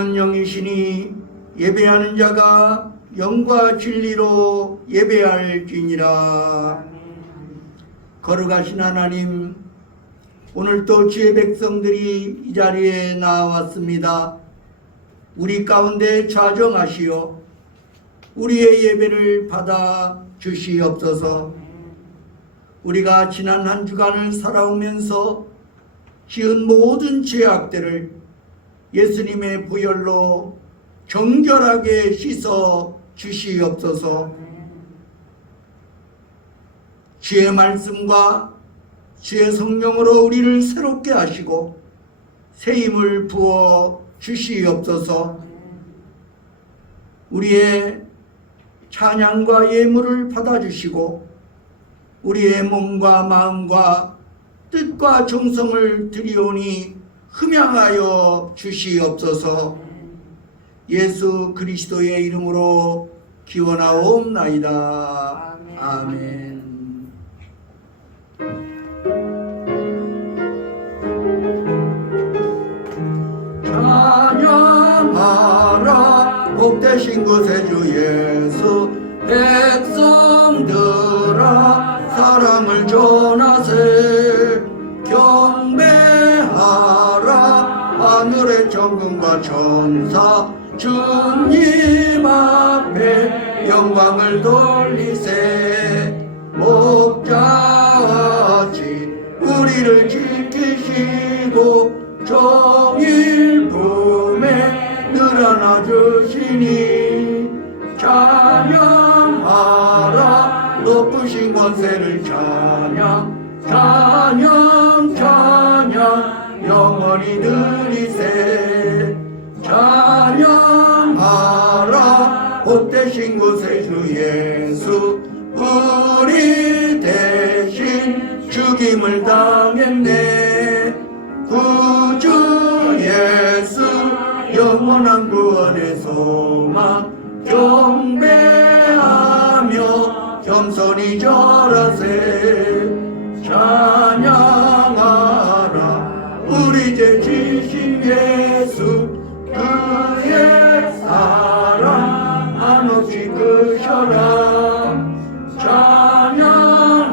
하나님은 영이시니 예배하는 자가 영과 진리로 예배할지니라. 거룩하신 하나님, 오늘도 주의 백성들이 이 자리에 나왔습니다. 우리 가운데 좌정하시어 우리의 예배를 받아 주시옵소서. 우리가 지난 한 주간을 살아오면서 지은 모든 죄악들을 예수님의 보혈로 정결하게 씻어 주시옵소서. 주의 말씀과 주의 성령으로 우리를 새롭게 하시고 새 힘을 부어 주시옵소서. 우리의 찬양과 예물을 받아주시고 우리의 몸과 마음과 뜻과 정성을 드리오니 흠양하여 주시옵소서. 예수 그리스도의 이름으로 기원하옵나이다. 아멘. 찬양하라 복되신 구세주 예수. 백성들아 사랑을 전하세. 경배하라 하늘의 천군과 천사. 주님 앞에 영광을 돌리세. 목자같이 우리를 지키시고 종일 품에 늘 안아주시니 찬양하라 높으신 권세를. 찬양 찬양 찬양 영원히 드리세. 찬양하라 복되신 구세주 예수. 우리 대신 죽임을 당했네. 구주 예수 영원한 구원의 소망. 경배하며 겸손히 절하세. 찬양하라 우리 죄 지신 예수. 그의 사랑 한없이 크셔라. 찬양하라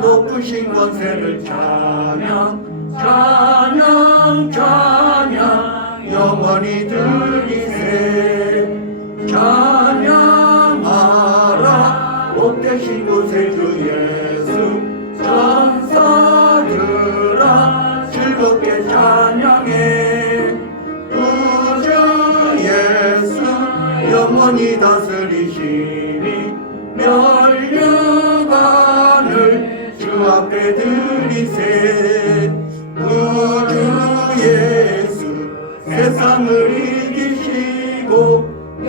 높으신 권세를. 찬양 찬양 찬양 영원히 드리세. 찬양하라 복되신 구세주 예수. 천사들아 즐겁게 찬양해. 구주 예수 영원히 다스리시니 멸류관을 주 앞에 드리세. 구주 예수 세상을 이기시고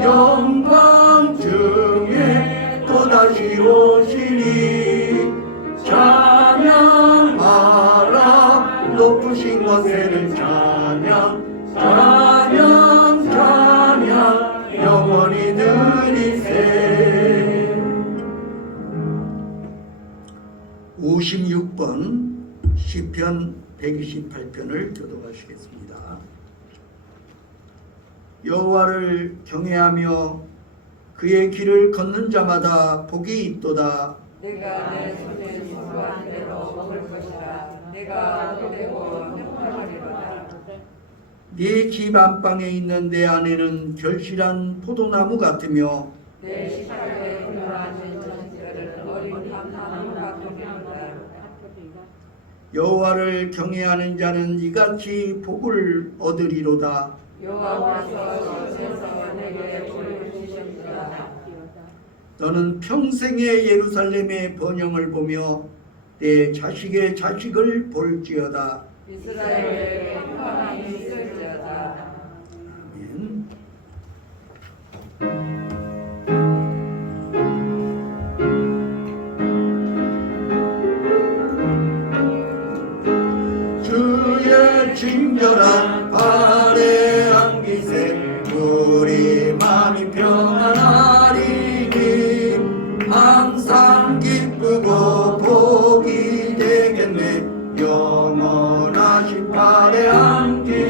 영광 중에 또다시 오시니 찬양하라 높으신 권세를. 찬양 찬양 찬양 영원히 드리세. 56번 시편 128편을 교독하시겠습니다. 여호와를 경외하며 그의 길을 걷는 자마다 복이 있도다. 내가 내 손에 수고한 대로 먹을 것이다. 내가 헛되고 행복하리로다. 네 집 안방에 있는 내 아내는 결실한 포도나무 같으며 내 식탁에 올라앉은 전들은 어린 감나무 같으리로다. 여호와를 경외하는 자는 이같이 복을 얻으리로다. 여호와께서 시온에서 내게 복을 주시리로다. 너는 평생의 예루살렘의 번영을 보며 내 자식의 자식을 볼지어다. 이스라엘에 평강이 있을지어다. 아멘. 주의 친절한 발에 안기세. 우리 마음이 평안하리니 항상 기쁘고 복이 되겠네. 영원하신 발에 안기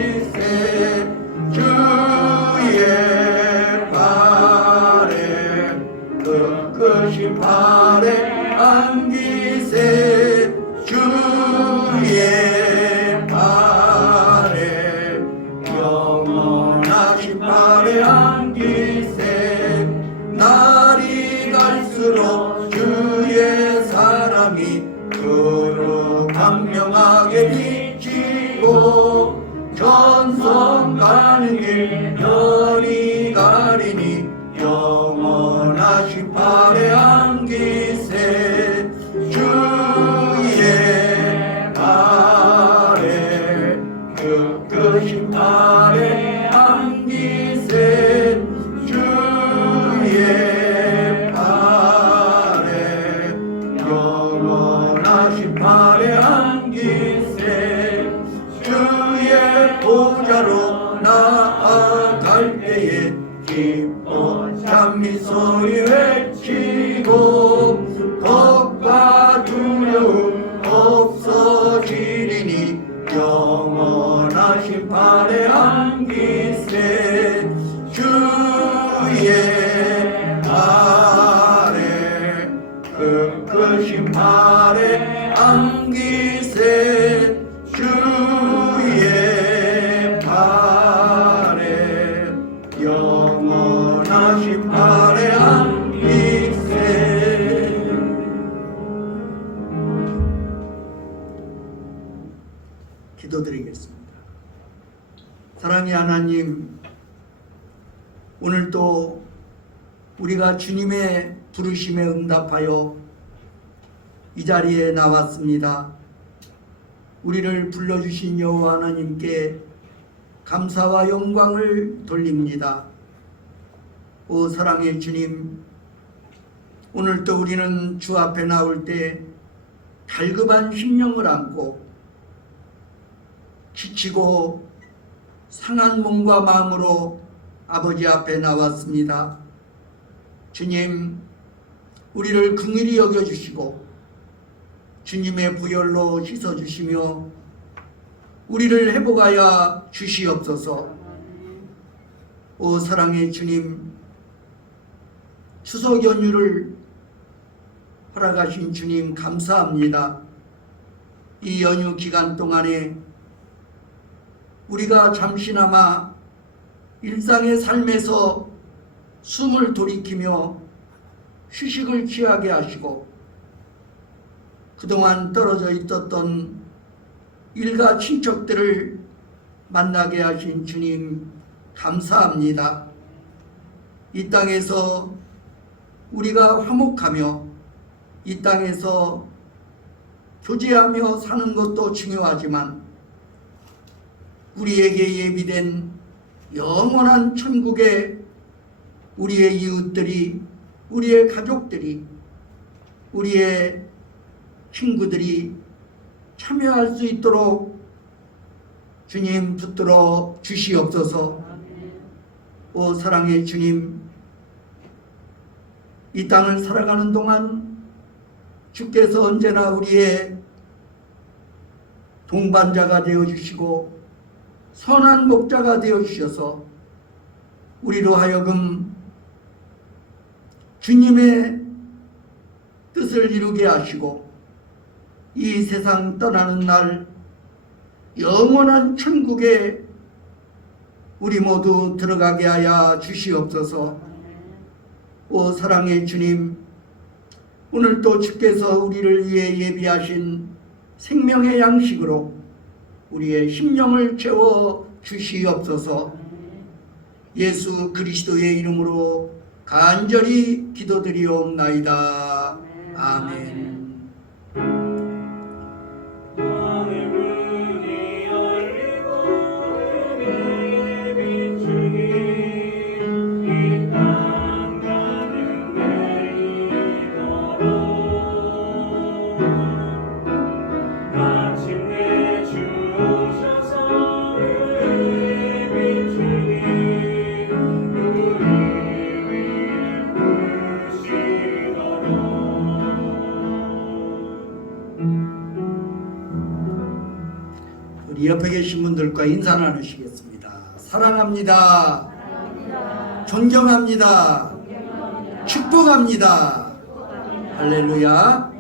별이 가리니 영원하신 발에 안기세 주의 발에 끄끄신 발에 안기세 주의 발에 영원하신 발에 안기세 주의 보좌로 나아갈 때에 기뻐 찬미 소리 외치고 겁과 두려움 없어지리니 영원하신 발에 안기세 주의 발에 끄끄신 발에 안기세 주의 발에 영원하신 발에 안기세. 기도드리겠습니다. 사랑의 하나님, 오늘 또 우리가 주님의 부르심에 응답하여 이 자리에 나왔습니다. 우리를 불러주신 여호와 하나님께 감사와 영광을 돌립니다. 오 사랑의 주님, 오늘 또 우리는 주 앞에 나올 때 갈급한 심령을 안고 지치고 상한 몸과 마음으로 아버지 앞에 나왔습니다. 주님, 우리를 긍휼히 여겨주시고 주님의 부혈로 씻어주시며 우리를 회복하여 주시옵소서. 오 사랑의 주님, 추석 연휴를 허락하신 주님 감사합니다. 이 연휴 기간 동안에 우리가 잠시나마 일상의 삶에서 숨을 돌이키며 휴식을 취하게 하시고 그동안 떨어져 있었던 일가 친척들을 만나게 하신 주님 감사합니다. 이 땅에서 우리가 화목하며 이 땅에서 교제하며 사는 것도 중요하지만 우리에게 예비된 영원한 천국에 우리의 이웃들이, 우리의 가족들이, 우리의 친구들이 참여할 수 있도록 주님 붙들어 주시옵소서. 오 사랑의 주님, 이 땅을 살아가는 동안 주께서 언제나 우리의 동반자가 되어주시고 선한 목자가 되어주셔서 우리로 하여금 주님의 뜻을 이루게 하시고 이 세상 떠나는 날 영원한 천국에 우리 모두 들어가게 하여 주시옵소서. 오 사랑의 주님, 오늘 또 주께서 우리를 위해 예비하신 생명의 양식으로 우리의 심령을 채워 주시옵소서. 예수 그리스도의 이름으로 간절히 기도드리옵나이다. 아멘. 우리 옆에 계신 분들과 인사 나누시겠습니다. 사랑합니다. 존경합니다. 축복합니다. 할렐루야.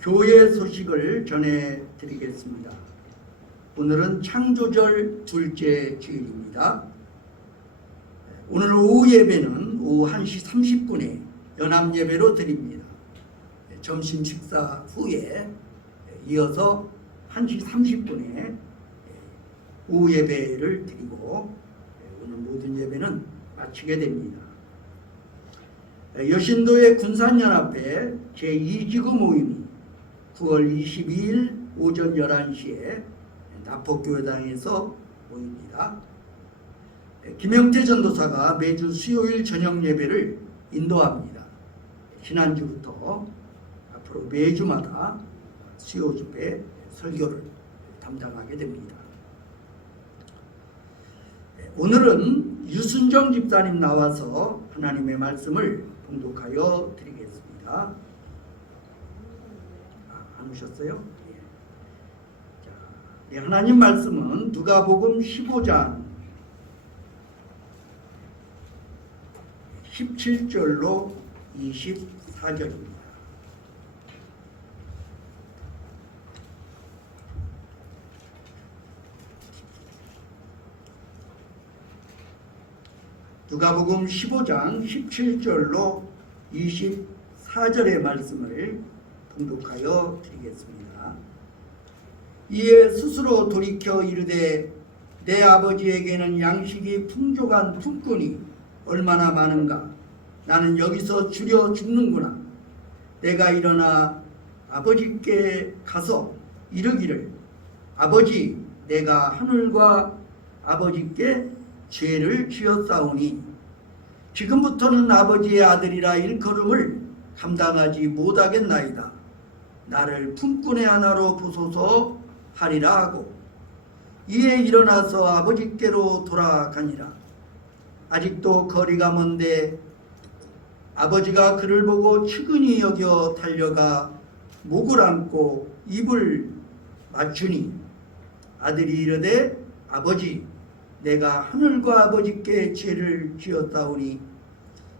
교회 소식을 전해드리겠습니다. 오늘은 창조절 둘째 주일입니다. 오늘 오후 예배는 오후 1시 30분에 연합 예배로 드립니다. 점심 식사 후에 이어서 1시 30분에 오후 예배를 드리고 오늘 모든 예배는 마치게 됩니다. 여신도의 군산연합회 제2지구 모임이 9월 22일 오전 11시에 나포교회당에서 모입니다. 김영태 전도사가 매주 수요일 저녁 예배를 인도합니다. 지난주부터 앞으로 매주마다 수요 집회 설교를 담당하게 됩니다. 오늘은 유순정 집사님 나와서 하나님의 말씀을 봉독하여 드리겠습니다. 안 오셨어요? 네. 자, 하나님 말씀은 누가복음 15장 17절로 24절입니다. 누가복음 15장 17절로 24절의 말씀을 봉독하여 드리겠습니다. 이에 스스로 돌이켜 이르되 내 아버지에게는 양식이 풍족한 품꾼이 얼마나 많은가. 나는 여기서 줄여 죽는구나. 내가 일어나 아버지께 가서 이르기를 아버지 내가 하늘과 아버지께 죄를 지었사오니 지금부터는 아버지의 아들이라 일컬음을 감당하지 못하겠나이다. 나를 품꾼의 하나로 보소서 하리라 하고 이에 일어나서 아버지께로 돌아가니라. 아직도 거리가 먼데 아버지가 그를 보고 측은히 여겨 달려가 목을 안고 입을 맞추니 아들이 이르되 아버지 내가 하늘과 아버지께 죄를 지었다오니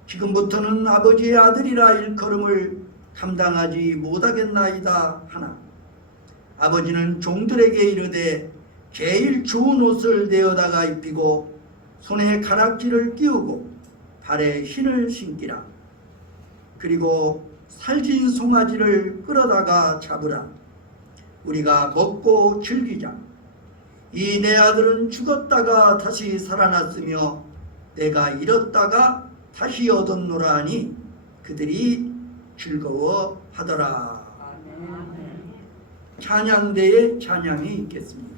지금부터는 아버지의 아들이라 일컬음을 감당하지 못하겠나이다 하나 아버지는 종들에게 이르되 제일 좋은 옷을 내어다가 입히고 손에 가락지를 끼우고 발에 신을 신기라. 그리고 살진 송아지를 끌어다가 잡으라. 우리가 먹고 즐기자. 이 내 아들은 죽었다가 다시 살아났으며 내가 잃었다가 다시 얻었노라 하니 그들이 즐거워하더라. 찬양대에 찬양이 있겠습니다.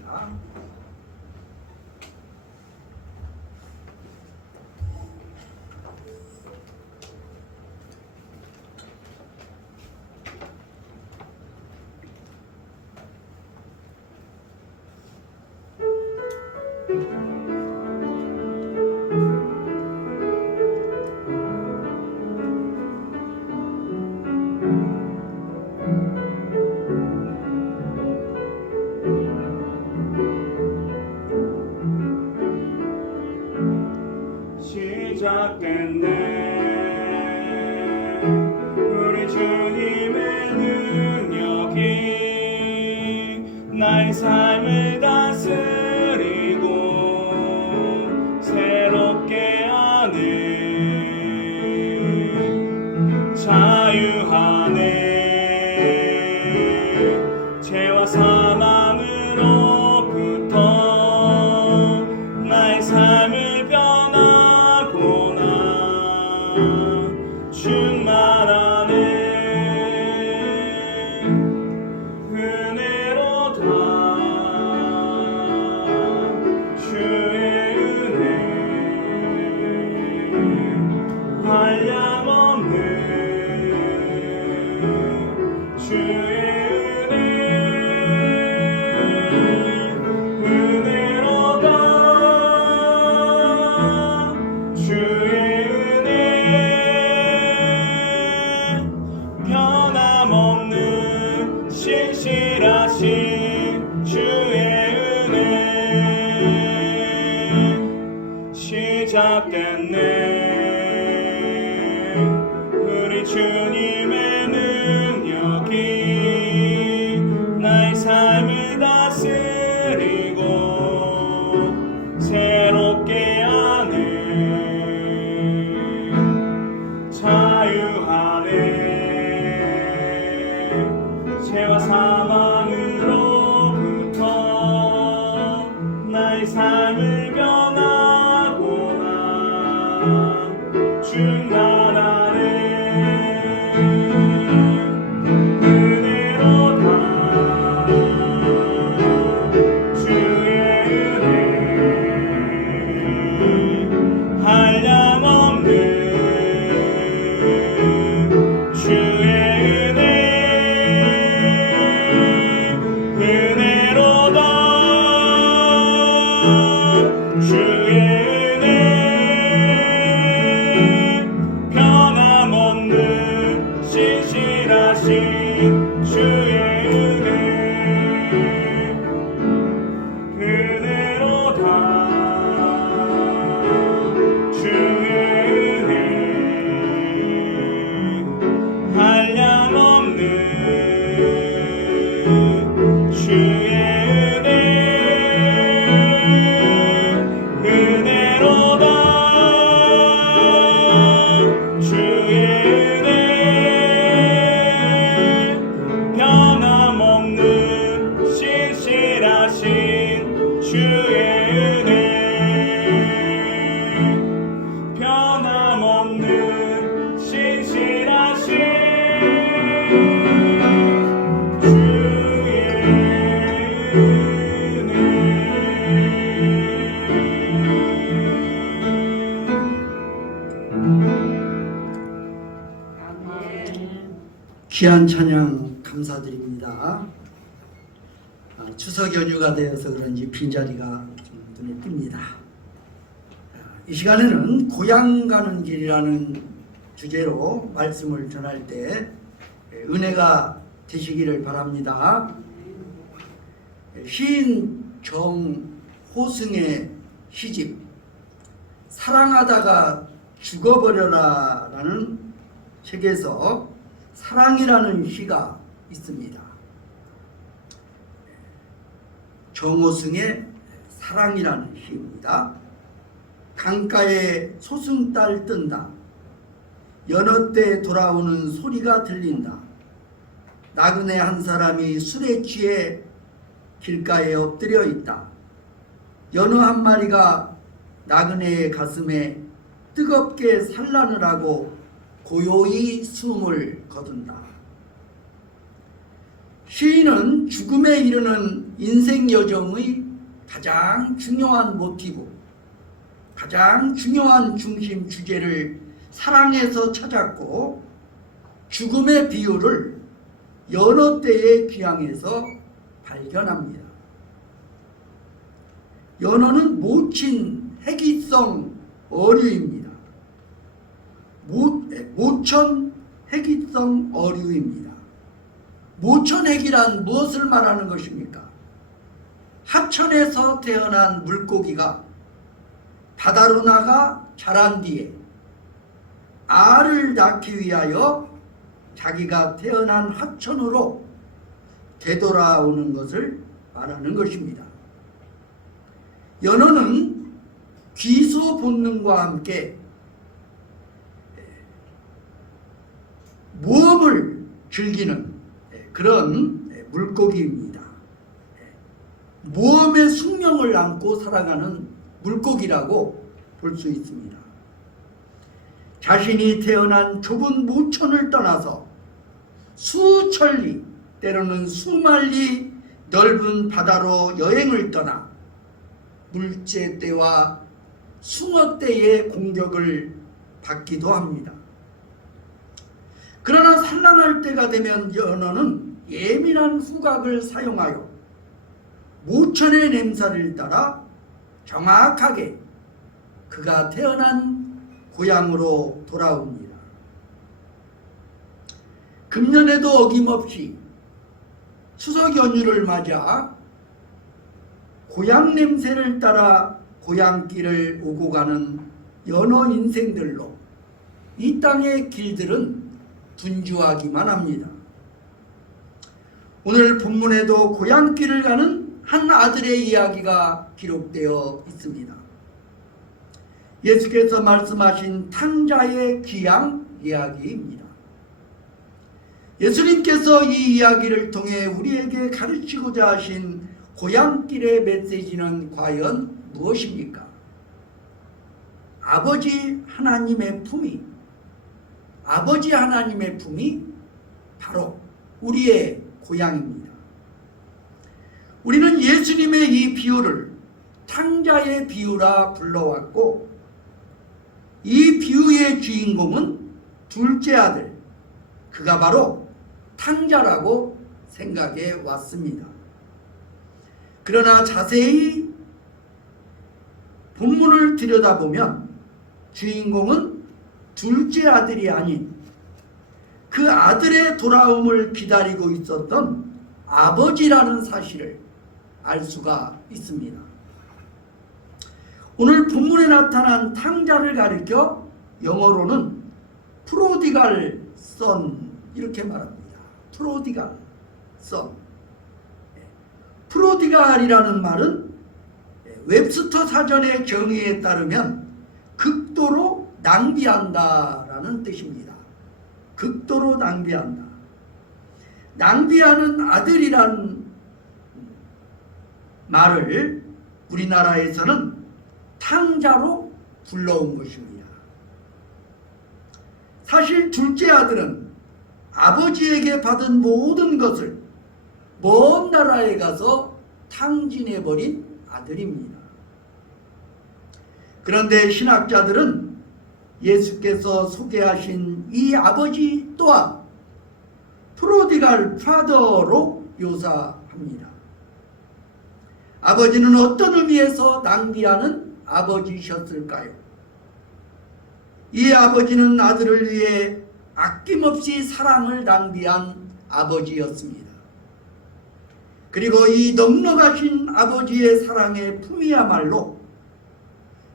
시작됐네 우리 주님의 능력이 나의 삶을 다스리고 새롭게 하네 자유하네 죄와 사망으로부터 나의 삶을 충만하네 은혜로다 주의 은혜 한량없는 주의 은혜 은혜로다 주의 변함없는 신실하신 주의 은혜 시작됐네 우리 주님의 능력이 나의 삶을 다스리고 새롭게 하네 자유하네 죄와 사망으로부터 나의 삶을 변하고 변함없는 신실하신 주의 은혜로다. 주의 은혜 한량없는 주의 은혜로다. 주의 은혜 변함없는 신실하신 주의 은혜 변함없는 신실하신 주의 귀한 찬양 감사드립니다. 추석 연휴가 되어서 그런지 빈자리가 좀 눈에 띕니다. 이 시간에는 고향 가는 길이라는 주제로 말씀을 전할 때 은혜가 되시기를 바랍니다. 시인 정호승의 시집 사랑하다가 죽어버려라 라는 책에서 사랑이라는 시가 있습니다. 정호승의 사랑이라는 시입니다. 강가에 소승달 뜬다. 여느 때 돌아오는 소리가 들린다. 나그네 한 사람이 술에 취해 길가에 엎드려 있다. 여느 한 마리가 나그네의 가슴에 뜨겁게 산란을 하고 고요히 숨을 거둔다. 시인은 죽음에 이르는 인생 여정의 가장 중요한 모티브, 가장 중요한 중심 주제를 사랑에서 찾았고 죽음의 비유를 여느 때의 귀향에서 발견합니다. 연어는 모친 해기성 어류입니다. 모천 해기성 어류입니다. 모천해기란 무엇을 말하는 것입니까? 하천에서 태어난 물고기가 바다로 나가 자란 뒤에 알을 낳기 위하여 자기가 태어난 하천으로 되돌아오는 것을 말하는 것입니다. 연어는 귀소 본능과 함께 모험을 즐기는 그런 물고기입니다. 모험의 숙명을 안고 살아가는 물고기라고 볼 수 있습니다. 자신이 태어난 좁은 모천을 떠나서 수천리 때로는 수만리 넓은 바다로 여행을 떠나 물제떼와 숭어떼의 공격을 받기도 합니다. 그러나 산란할 때가 되면 연어는 예민한 후각을 사용하여 모천의 냄새를 따라 정확하게 그가 태어난 고향으로 돌아옵니다. 금년에도 어김없이 추석 연휴를 맞아 고향 냄새를 따라 고향길을 오고 가는 연어 인생들로 이 땅의 길들은 분주하기만 합니다. 오늘 본문에도 고향길을 가는 한 아들의 이야기가 기록되어 있습니다. 예수께서 말씀하신 탕자의 귀향 이야기입니다. 예수님께서 이 이야기를 통해 우리에게 가르치고자 하신 고향길의 메시지는 과연 무엇입니까? 아버지 하나님의 품이 바로 우리의 고향입니다. 우리는 예수님의 이 비유를 탕자의 비유라 불러왔고 이 비유의 주인공은 둘째 아들, 그가 바로 탕자라고 생각해 왔습니다. 그러나 자세히 본문을 들여다보면 주인공은 둘째 아들이 아닌 그 아들의 돌아옴을 기다리고 있었던 아버지라는 사실을 알 수가 있습니다. 오늘 본문에 나타난 탕자를 가리켜 영어로는 프로디갈 선 이렇게 말합니다. 프로디갈 선. 프로디갈이라는 말은 웹스터 사전의 정의에 따르면 극도로 낭비한다라는 뜻입니다. 극도로 낭비한다. 낭비하는 아들이라는 말을 우리나라에서는 탕자로 불러온 것입니다. 사실 둘째 아들은 아버지에게 받은 모든 것을 먼 나라에 가서 탕진해버린 아들입니다. 그런데 신학자들은 예수께서 소개하신 이 아버지 또한 프로디갈 파더로 묘사합니다. 아버지는 어떤 의미에서 낭비하는 아버지셨을까요? 이 아버지는 아들을 위해 아낌없이 사랑을 낭비한 아버지였습니다. 그리고 이 넉넉하신 아버지의 사랑의 품이야말로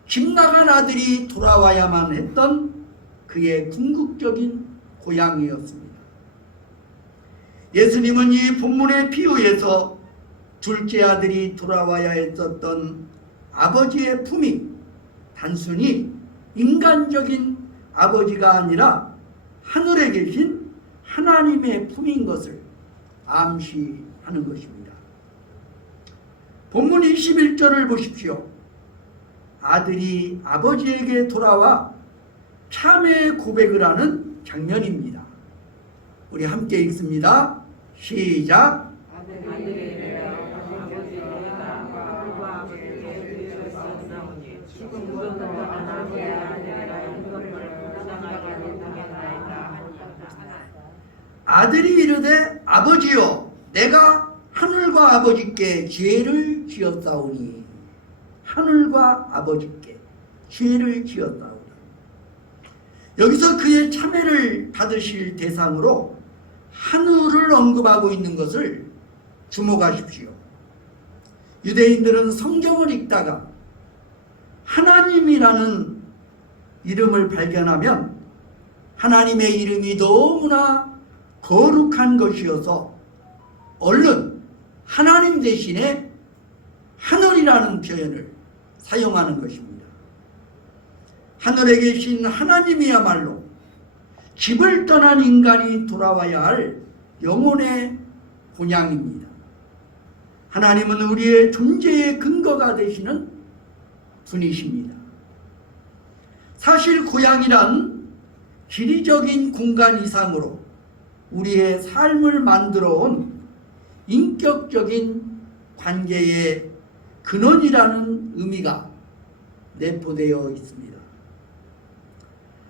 집 나간 아들이 돌아와야만 했던 그의 궁극적인 고향이었습니다. 예수님은 이 본문의 비유에서 둘째 아들이 돌아와야 했었던 아버지의 품이 단순히 인간적인 아버지가 아니라 하늘에 계신 하나님의 품인 것을 암시하는 것입니다. 본문 21절을 보십시오. 아들이 아버지에게 돌아와 참회의 고백을 하는 장면입니다. 우리 함께 읽습니다. 시작. 아들이 이르되 아버지여 내가 하늘과 아버지께 죄를 지었사오니 하늘과 아버지께 죄를 지었사오니 여기서 그의 참회를 받으실 대상으로 하늘을 언급하고 있는 것을 주목하십시오. 유대인들은 성경을 읽다가 하나님이라는 이름을 발견하면 하나님의 이름이 너무나 거룩한 것이어서 얼른 하나님 대신에 하늘이라는 표현을 사용하는 것입니다. 하늘에 계신 하나님이야말로 집을 떠난 인간이 돌아와야 할 영혼의 본향입니다. 하나님은 우리의 존재의 근거가 되시는 분이십니다. 사실 고향이란 지리적인 공간 이상으로 우리의 삶을 만들어 온 인격적인 관계의 근원이라는 의미가 내포되어 있습니다.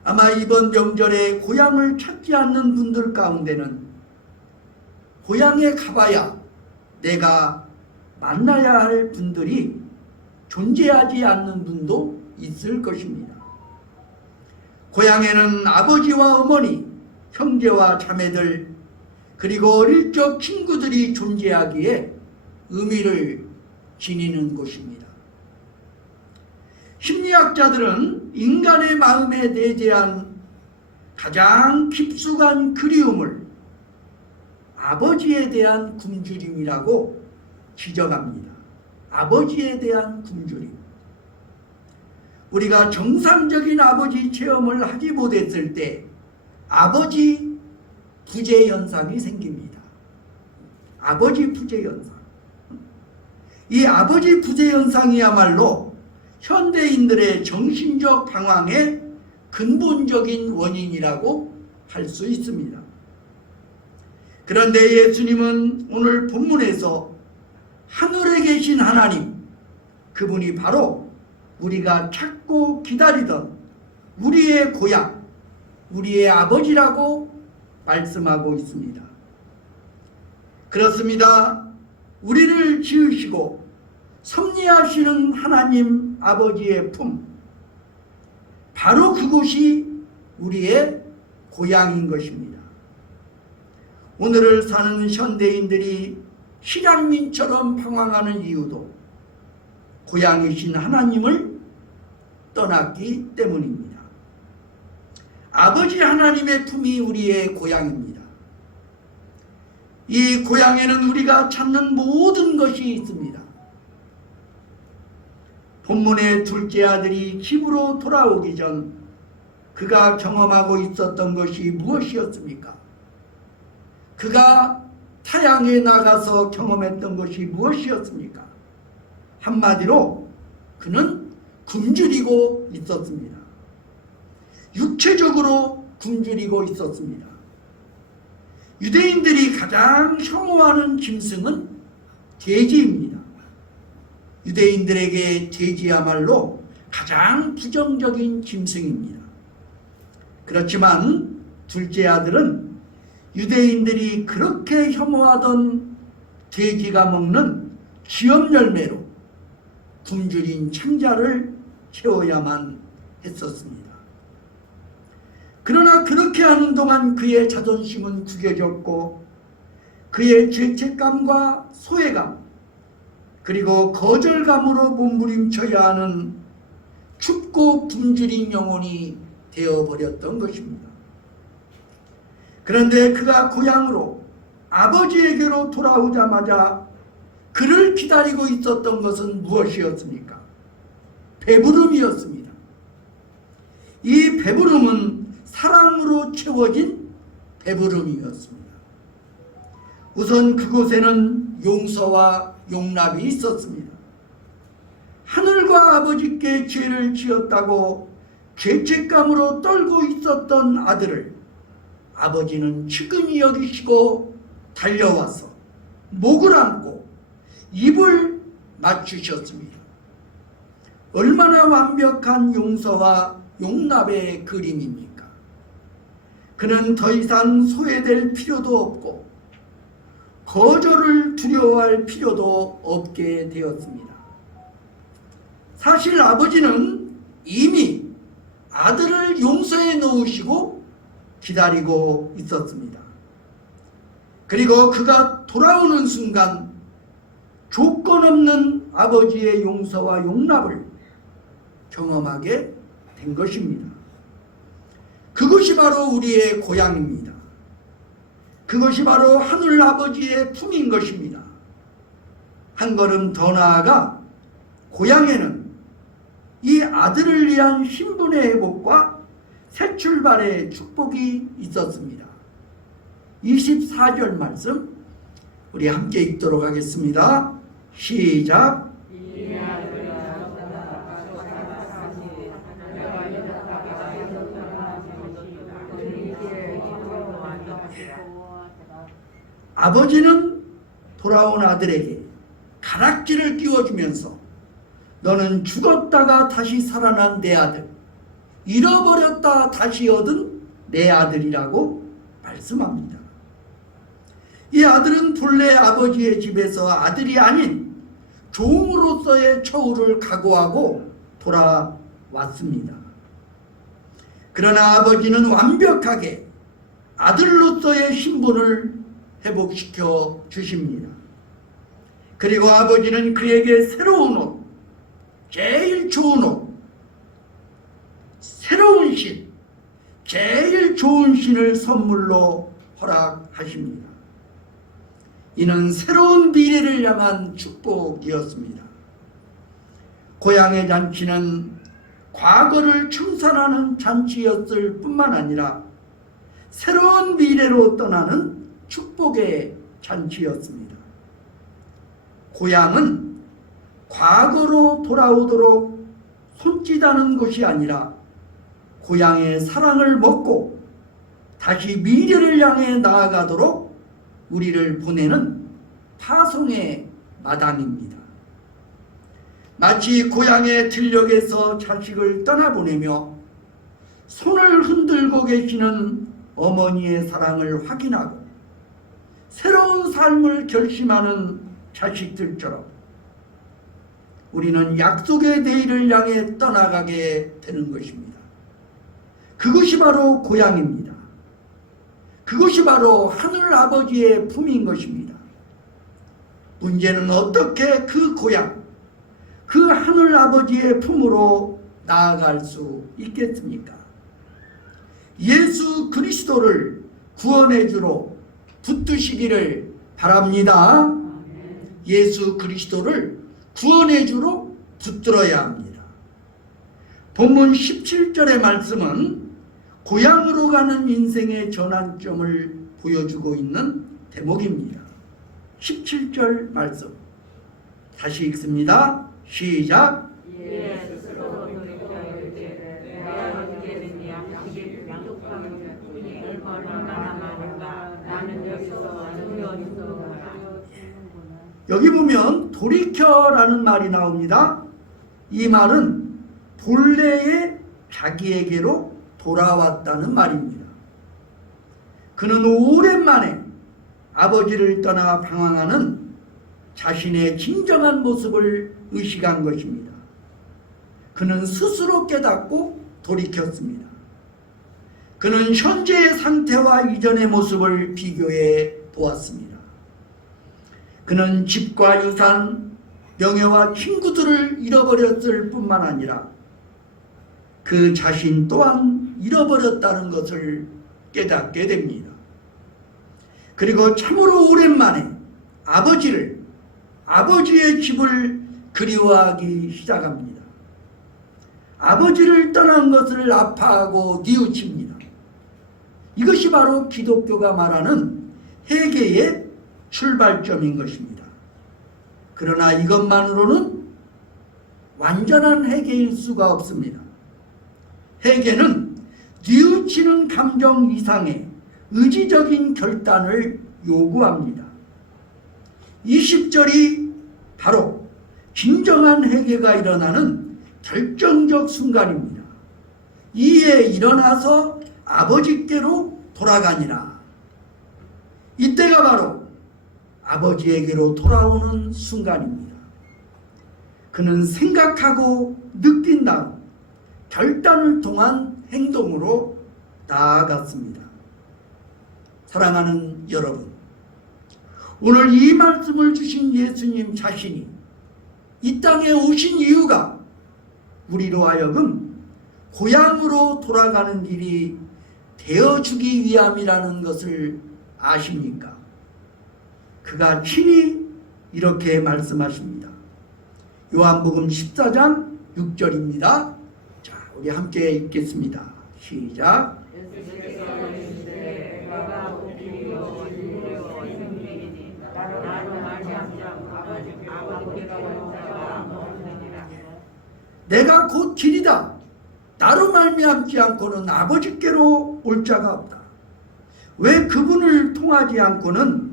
아마 이번 명절에 고향을 찾지 않는 분들 가운데는 고향에 가봐야 내가 만나야 할 분들이 존재하지 않는 분도 있을 것입니다. 고향에는 아버지와 어머니, 형제와 자매들, 그리고 어릴 적 친구들이 존재하기에 의미를 지니는 곳입니다. 심리학자들은 인간의 마음에 내재한 가장 깊숙한 그리움을 아버지에 대한 굶주림이라고 지적합니다. 아버지에 대한 굶주림. 우리가 정상적인 아버지 체험을 하지 못했을 때 아버지 부재 현상이 생깁니다. 아버지 부재 현상. 이 아버지 부재 현상이야말로 현대인들의 정신적 방황의 근본적인 원인이라고 할 수 있습니다. 그런데 예수님은 오늘 본문에서 하늘에 계신 하나님, 그분이 바로 우리가 찾고 기다리던 우리의 고향, 우리의 아버지라고 말씀하고 있습니다. 그렇습니다. 우리를 지으시고 섭리하시는 하나님 아버지의 품, 바로 그곳이 우리의 고향인 것입니다. 오늘을 사는 현대인들이 실향민처럼 방황하는 이유도 고향이신 하나님을 떠났기 때문입니다. 아버지 하나님의 품이 우리의 고향입니다. 이 고향에는 우리가 찾는 모든 것이 있습니다. 본문의 둘째 아들이 집으로 돌아오기 전 그가 경험하고 있었던 것이 무엇이었습니까? 그가 타향에 나가서 경험했던 것이 무엇이었습니까? 한마디로 그는 굶주리고 있었습니다. 육체적으로 굶주리고 있었습니다. 유대인들이 가장 혐오하는 짐승은 돼지입니다. 유대인들에게 돼지야말로 가장 부정적인 짐승입니다. 그렇지만 둘째 아들은 유대인들이 그렇게 혐오하던 돼지가 먹는 기업 열매로 굶주린 창자를 채워야만 했었습니다. 그러나 그렇게 하는 동안 그의 자존심은 구겨졌고 그의 죄책감과 소외감 그리고 거절감으로 몸부림쳐야 하는 춥고 굶주린 영혼이 되어버렸던 것입니다. 그런데 그가 고향으로 아버지에게로 돌아오자마자 그를 기다리고 있었던 것은 무엇이었습니까? 배부름이었습니다. 이 배부름은 사랑으로 채워진 배부름이었습니다. 우선 그곳에는 용서와 용납이 있었습니다. 하늘과 아버지께 죄를 지었다고 죄책감으로 떨고 있었던 아들을 아버지는 측은히 여기시고 달려와서 목을 안고 입을 맞추셨습니다. 얼마나 완벽한 용서와 용납의 그림입니까? 그는 더 이상 소외될 필요도 없고 거절을 두려워할 필요도 없게 되었습니다. 사실 아버지는 이미 아들을 용서해 놓으시고 기다리고 있었습니다. 그리고 그가 돌아오는 순간 조건 없는 아버지의 용서와 용납을 경험하게 된 것입니다. 그것이 바로 우리의 고향입니다. 그것이 바로 하늘 아버지의 품인 것입니다. 한 걸음 더 나아가 고향에는 이 아들을 위한 신분의 회복과 새 출발의 축복이 있었습니다. 24절 말씀 우리 함께 읽도록 하겠습니다. 시작. 아버지는 돌아온 아들에게 가락지를 끼워주면서 너는 죽었다가 다시 살아난 내 아들, 잃어버렸다 다시 얻은 내 아들이라고 말씀합니다. 이 아들은 본래 아버지의 집에서 아들이 아닌 종으로서의 처우를 각오하고 돌아왔습니다. 그러나 아버지는 완벽하게 아들로서의 신분을 회복시켜 주십니다. 그리고 아버지는 그에게 새로운 옷, 제일 좋은 옷, 새로운 신, 제일 좋은 신을 선물로 허락하십니다. 이는 새로운 미래를 향한 축복이었습니다. 고향의 잔치는 과거를 청산하는 잔치였을 뿐만 아니라 새로운 미래로 떠나는 축복의 잔치였습니다. 고향은 과거로 돌아오도록 손짓하는 것이 아니라 고향의 사랑을 먹고 다시 미래를 향해 나아가도록 우리를 보내는 파송의 마당입니다. 마치 고향의 들녘에서 자식을 떠나보내며 손을 흔들고 계시는 어머니의 사랑을 확인하고 새로운 삶을 결심하는 자식들처럼 우리는 약속의 대의를 향해 떠나가게 되는 것입니다. 그것이 바로 고향입니다. 그것이 바로 하늘 아버지의 품인 것입니다. 문제는 어떻게 그 고향, 그 하늘 아버지의 품으로 나아갈 수 있겠습니까? 예수 그리스도를 구원의 주로 붙드시기를 바랍니다. 예수 그리스도를 구원의 주로 붙들어야 합니다. 본문 17절의 말씀은 고향으로 가는 인생의 전환점을 보여주고 있는 대목입니다. 17절 말씀 다시 읽습니다. 시작. 이에 스스로 돌이켜 이르되 내가 이제는 양육하는 뿐이 얼마나 많은가. 나는 여기서 누이 어디서 가라. 여기 보면 돌이켜라는 말이 나옵니다. 이 말은 본래의 자기에게로 돌아왔다는 말입니다. 그는 오랜만에 아버지를 떠나 방황하는 자신의 진정한 모습을 의식한 것입니다. 그는 스스로 깨닫고 돌이켰습니다. 그는 현재의 상태와 이전의 모습을 비교해 보았습니다. 그는 집과 유산, 명예와 친구들을 잃어버렸을 뿐만 아니라 그 자신 또한 잃어버렸다는 것을 깨닫게 됩니다. 그리고 참으로 오랜만에 아버지의 집을 그리워하기 시작합니다. 아버지를 떠난 것을 아파하고 뉘우칩니다. 이것이 바로 기독교가 말하는 회개의 출발점인 것입니다. 그러나 이것만으로는 완전한 회개일 수가 없습니다. 회개는 뉘우치는 감정 이상의 의지적인 결단을 요구합니다. 20절이 바로 진정한 회개가 일어나는 결정적 순간입니다. 이에 일어나서 아버지께로 돌아가니라. 이때가 바로 아버지에게로 돌아오는 순간입니다. 그는 생각하고 느낀 다음 결단을 통한 행동으로 나아갔습니다. 사랑하는 여러분, 오늘 이 말씀을 주신 예수님 자신이 이 땅에 오신 이유가 우리로 하여금 고향으로 돌아가는 일이 되어주기 위함이라는 것을 아십니까? 그가 친히 이렇게 말씀하십니다. 요한복음 14장 6절입니다. 자, 우리 함께 읽겠습니다. 시작. 내가 곧 길이다. 나로 말미암지 않고는 아버지께로 올 자가 없다. 왜 그분을 통하지 않고는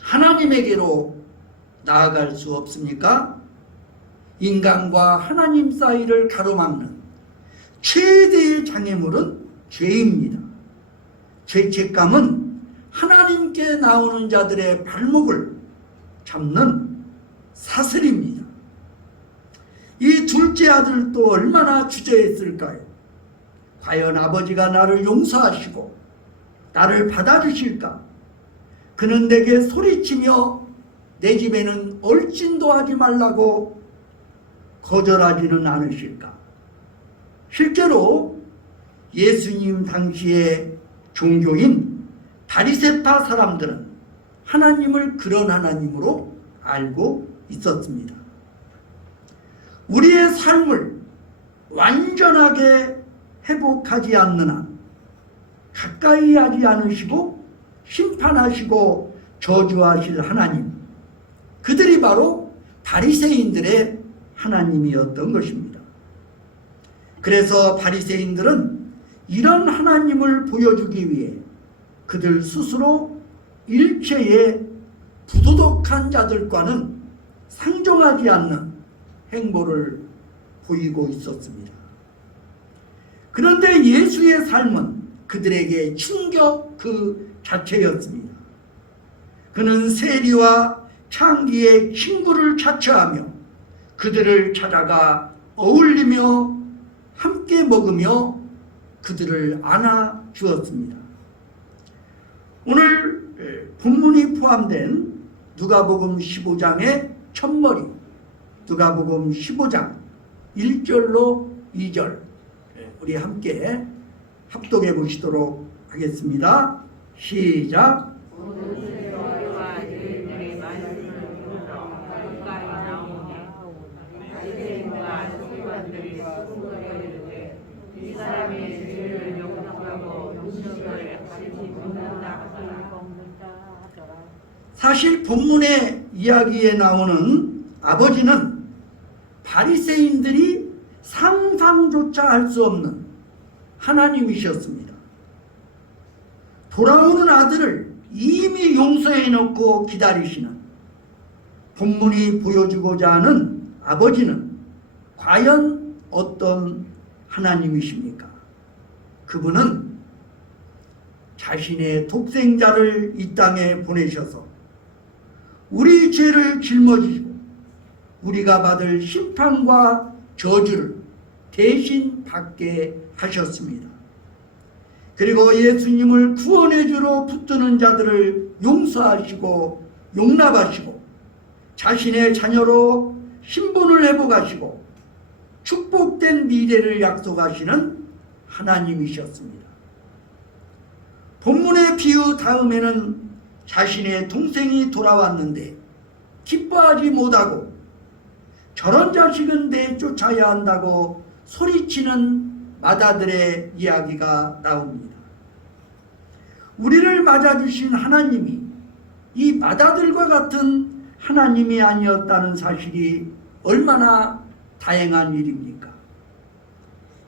하나님에게로 나아갈 수 없습니까? 인간과 하나님 사이를 가로막는 최대의 장애물은 죄입니다. 죄책감은 하나님께 나오는 자들의 발목을 잡는 사슬입니다. 이 둘째 아들도 얼마나 주저했을까요? 과연 아버지가 나를 용서하시고 나를 받아주실까? 그는 내게 소리치며 내 집에는 얼씬도 하지 말라고 거절하지는 않으실까? 실제로 예수님 당시의 종교인 바리새파 사람들은 하나님을 그런 하나님으로 알고 있었습니다. 우리의 삶을 완전하게 회복하지 않는 한 가까이 하지 않으시고 심판하시고 저주하실 하나님, 그들이 바로 바리새인들의 하나님이었던 것입니다. 그래서 바리새인들은 이런 하나님을 보여주기 위해 그들 스스로 일체의 부도덕한 자들과는 상종하지 않는 행보를 보이고 있었습니다. 그런데 예수의 삶은 그들에게 충격 그 자체였습니다. 그는 세리와 창기의 친구를 자처하며 그들을 찾아가 어울리며 함께 먹으며 그들을 안아 주었습니다. 오늘 본문이 포함된 누가복음 15장의 첫머리, 누가복음 15장 1절로 2절 우리 함께 합독해 보시도록 하겠습니다. 시작. 사실 본문의 이야기에 나오는 아버지는 바리새인들이 상상조차 할 수 없는 하나님이셨습니다. 돌아오는 아들을 이미 용서해 놓고 기다리시는 본문이 보여주고자 하는 아버지는 과연 어떤 하나님이십니까? 그분은 자신의 독생자를 이 땅에 보내셔서 우리 죄를 짊어지시고 우리가 받을 심판과 저주를 대신 받게 하셨습니다. 그리고 예수님을 구원의 주로 붙드는 자들을 용서하시고 용납하시고 자신의 자녀로 신분을 회복하시고 축복된 미래를 약속하시는 하나님이셨습니다. 본문의 비유 다음에는 자신의 동생이 돌아왔는데 기뻐하지 못하고 저런 자식은 내쫓아야 한다고 소리치는 마다들의 이야기가 나옵니다. 우리를 맞아주신 하나님이 이 마다들과 같은 하나님이 아니었다는 사실이 얼마나 다행한 일입니까?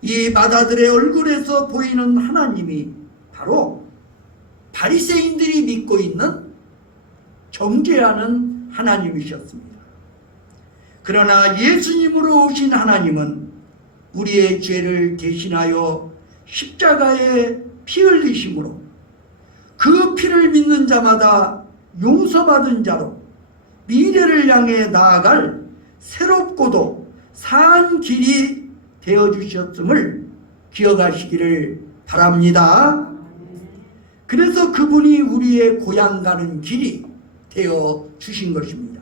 이 마다들의 얼굴에서 보이는 하나님이 바로 바리새인들이 믿고 있는 정죄하는 하나님이셨습니다. 그러나 예수님으로 오신 하나님은 우리의 죄를 대신하여 십자가에 피 흘리심으로 그 피를 믿는 자마다 용서받은 자로 미래를 향해 나아갈 새롭고도 사한 길이 되어주셨음을 기억하시기를 바랍니다. 그래서 그분이 우리의 고향 가는 길이 되어 주신 것입니다.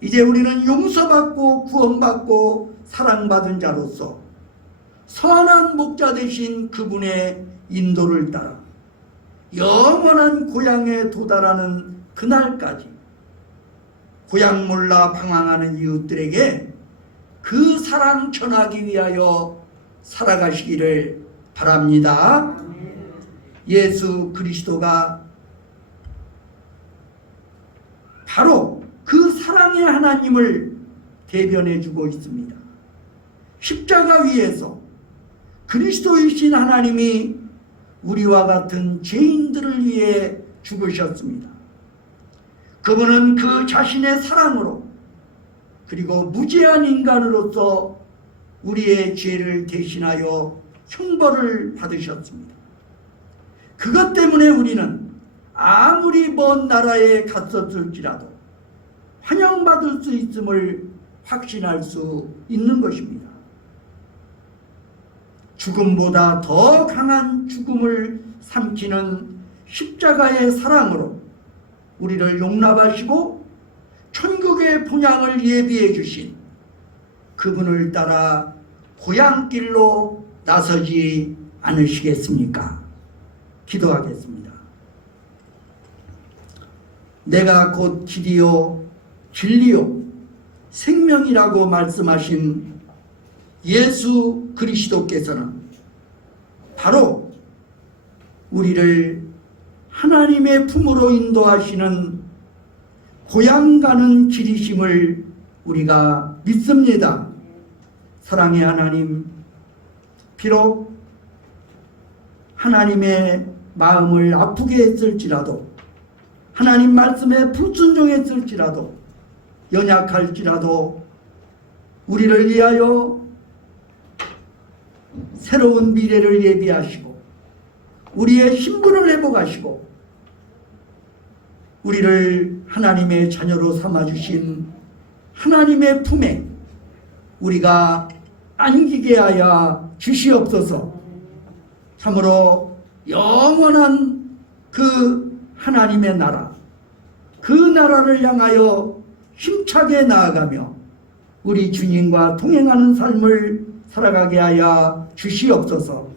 이제 우리는 용서받고 구원받고 사랑받은 자로서 선한 목자 되신 그분의 인도를 따라 영원한 고향에 도달하는 그날까지 고향 몰라 방황하는 이웃들에게 그 사랑 전하기 위하여 살아가시기를 바랍니다. 예수 그리스도가 바로 그 사랑의 하나님을 대변해 주고 있습니다. 십자가 위에서 그리스도이신 하나님이 우리와 같은 죄인들을 위해 죽으셨습니다. 그분은 그 자신의 사랑으로 그리고 무죄한 인간으로서 우리의 죄를 대신하여 형벌을 받으셨습니다. 그것 때문에 우리는 아무리 먼 나라에 갔었을지라도 환영받을 수 있음을 확신할 수 있는 것입니다. 죽음보다 더 강한 죽음을 삼키는 십자가의 사랑으로 우리를 용납하시고 천국의 본향을 예비해 주신 그분을 따라 고향길로 나서지 않으시겠습니까? 기도하겠습니다. 내가 곧 길이요 진리요 생명이라고 말씀하신 예수 그리스도께서는 바로 우리를 하나님의 품으로 인도하시는 고향 가는 길이심을 우리가 믿습니다. 사랑의 하나님, 비록 하나님의 마음을 아프게 했을지라도 하나님 말씀에 불순종했을지라도 연약할지라도 우리를 위하여 새로운 미래를 예비하시고 우리의 신분을 회복하시고 우리를 하나님의 자녀로 삼아주신 하나님의 품에 우리가 안기게 하여 주시옵소서. 참으로 영원한 그 하나님의 나라, 그 나라를 향하여 힘차게 나아가며 우리 주님과 동행하는 삶을 살아가게 하여 주시옵소서.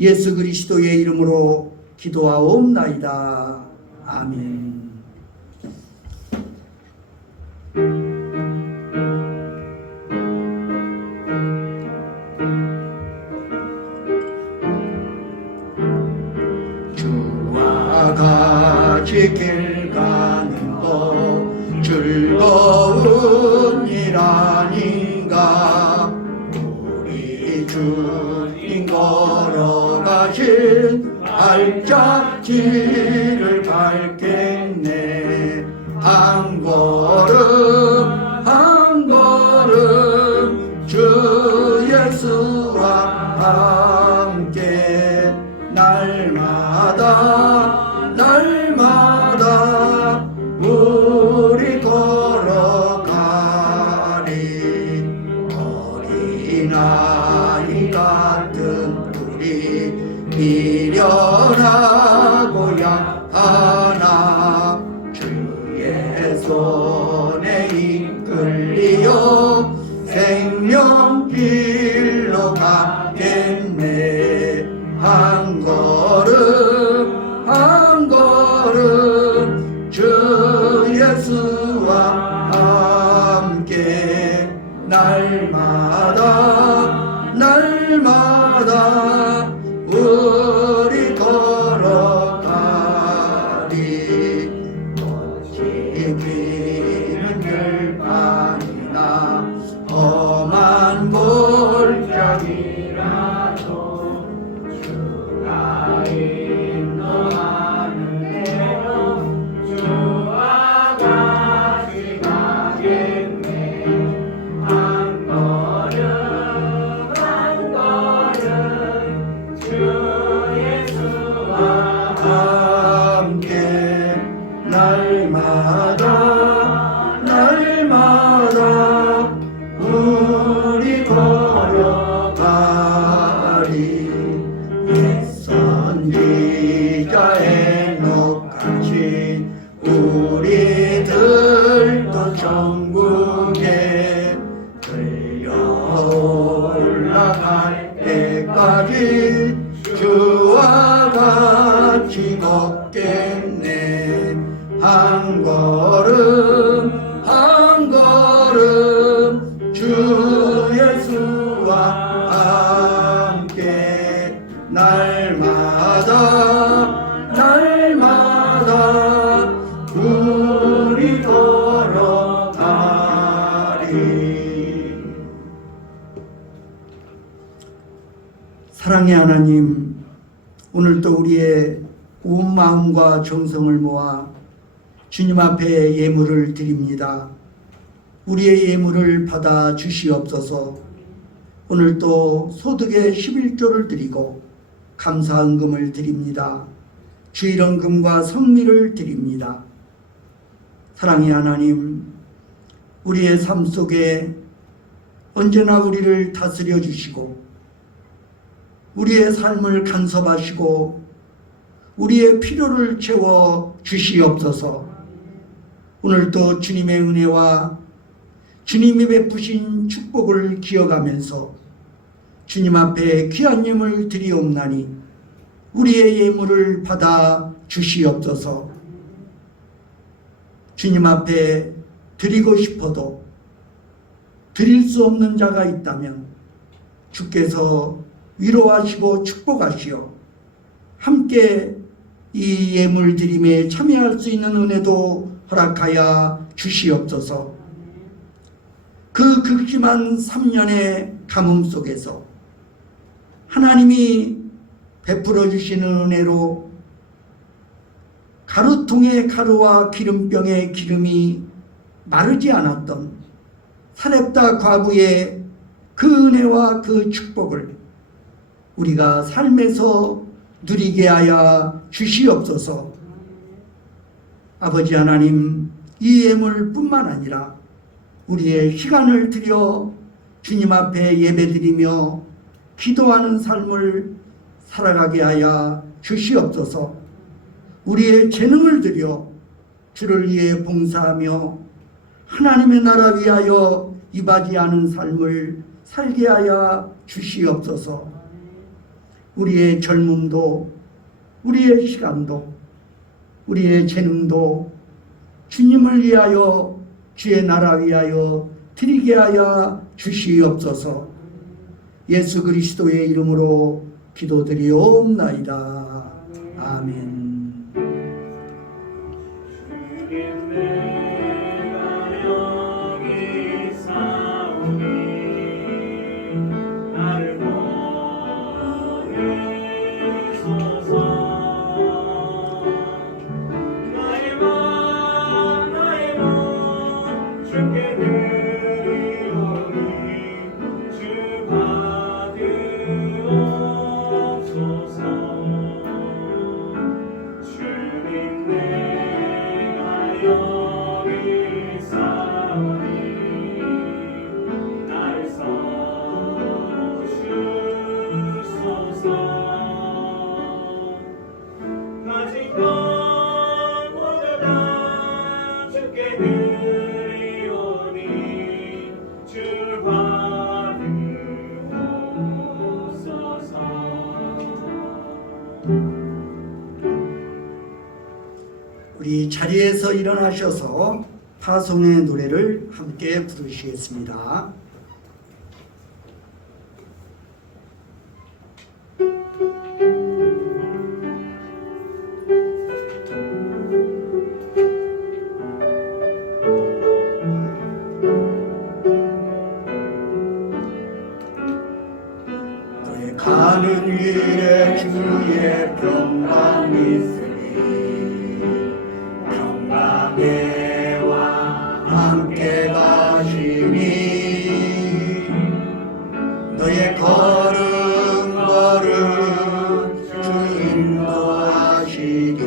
예수 그리스도의 이름으로 기도하옵나이다. 아멘. 주와 같이 길 가는 것 즐거운 일 아닌가. 우리 주님 걸어가신 발자취를 밟겠네. 한 걸음 한 걸음 주 예수와 함께 날마다 날마다 우리 걸어가리. 어린아이 같은 우리 미련하고 약하나 주의 손에 이끌리어 생명길로 가겠네. 한 걸음 한 걸음 주 예수와 함께 날마다 날마다 우리 걸어가리. 어찌 비는 결판이나 험한 골짜기라도 주가 인도하는 대로 주와 같이 가겠네. 한 걸음 한 걸음 주 예수와 함께 날마다 날마다 우리 걸어가리. 선지자의 녹같이 우리들도 천국에 들려올라갈 때까지 주와 같이 걷겠네. 한 걸음 한 걸음 주 예수와 함께 날마다 날마다 우리 걸어가리. 사랑의 하나님, 오늘도 우리의 온 마음과 정성을 모아 주님 앞에 예물을 드립니다. 우리의 예물을 받아 주시옵소서. 오늘도 소득의 11조를 드리고 감사헌금을 드립니다. 주일헌금과 성미를 드립니다. 사랑의 하나님, 우리의 삶 속에 언제나 우리를 다스려 주시고 우리의 삶을 간섭하시고 우리의 필요를 채워 주시옵소서. 오늘도 주님의 은혜와 주님이 베푸신 축복을 기억하면서 주님 앞에 귀한 예물 드리옵나니 우리의 예물을 받아 주시옵소서. 주님 앞에 드리고 싶어도 드릴 수 없는 자가 있다면 주께서 위로하시고 축복하시어 함께 이 예물 드림에 참여할 수 있는 은혜도 허락하여 주시옵소서. 그 극심한 3년의 가뭄 속에서 하나님이 베풀어 주시는 은혜로 가루통의 가루와 기름병의 기름이 마르지 않았던 사렙다 과부의 그 은혜와 그 축복을 우리가 삶에서 누리게 하여 주시옵소서. 아버지 하나님, 이 예물뿐만 아니라 우리의 시간을 들여 주님 앞에 예배드리며 기도하는 삶을 살아가게 하여 주시옵소서. 우리의 재능을 들여 주를 위해 봉사하며 하나님의 나라 위하여 이바지하는 삶을 살게 하여 주시옵소서. 우리의 젊음도, 우리의 시간도, 우리의 재능도 주님을 위하여, 주의 나라 위하여 드리게 하여 주시옵소서. 예수 그리스도의 이름으로 기도드리옵나이다. 아멘. 주님 내가 여기 있사오니 나를 보내소서. 나의 맘 주께 드리오니 주 받으옵소서. 주님 내가 여기 있사오니 나를 써주소서. 가진 것 모두 다 주께 드리오니 주 받으옵소서. 우리 자리에서 일어나셔서 파송의 노래를 함께 부르시겠습니다. 너의 가는 길에 주의 평강이 있으니 평강에와 함께 가시니 너의 걸음 주 인도하시니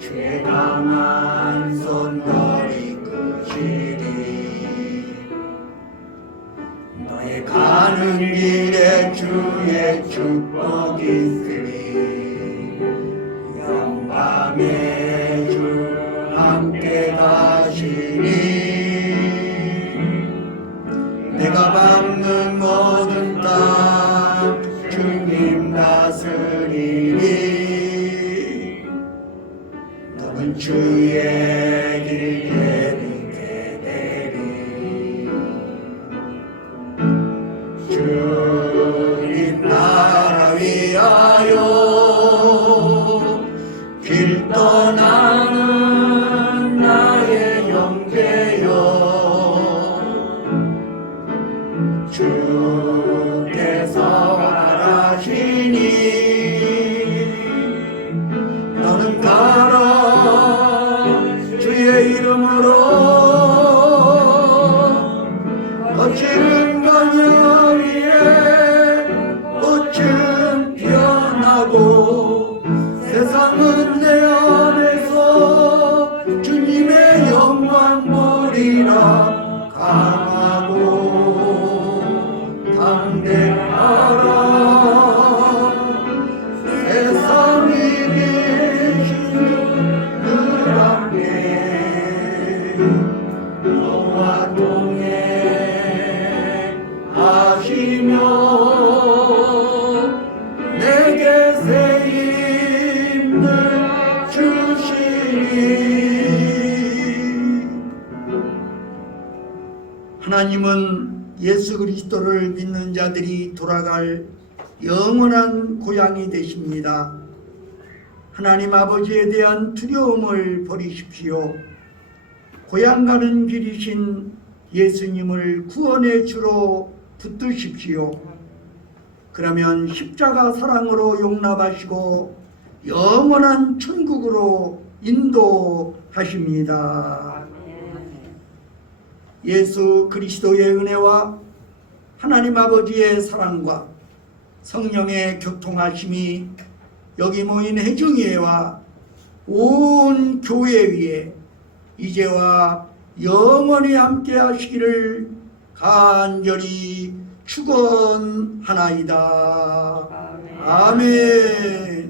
주의 강한 손 너를 이끄시니 너의 가는 길에 주의 축복이 있으니 영광의 주 함께 가시니 내가 밟는 모든 땅 주님 다스리니 너는 주의 길 깨닫게 되리. 주님 나라 위하여 길 떠나는 나의 형제여 주께서 말하시니 너는 가라 주의 이름으로 거칠은 광야 위에 꽃은 피어나고 세상은 내 안에서 주님의 영광 보리라. 강하고 담대하라. 세상이 계신 그 앞에 너와 동행하시며 내게 새 힘을 주시니. 하나님은 예수 그리스도를 믿는 자들이 돌아갈 영원한 고향이 되십니다. 하나님 아버지에 대한 두려움을 버리십시오. 고향 가는 길이신 예수님을 구원의 주로 붙드십시오. 그러면 십자가 사랑으로 용납하시고 영원한 천국으로 인도하십니다. 예수 그리스도의 은혜와 하나님 아버지의 사랑과 성령의 교통하심이 여기 모인 회중예와 온 교회 위에 이제와 영원히 함께 하시기를 간절히 축원하나이다. 아멘. 아멘.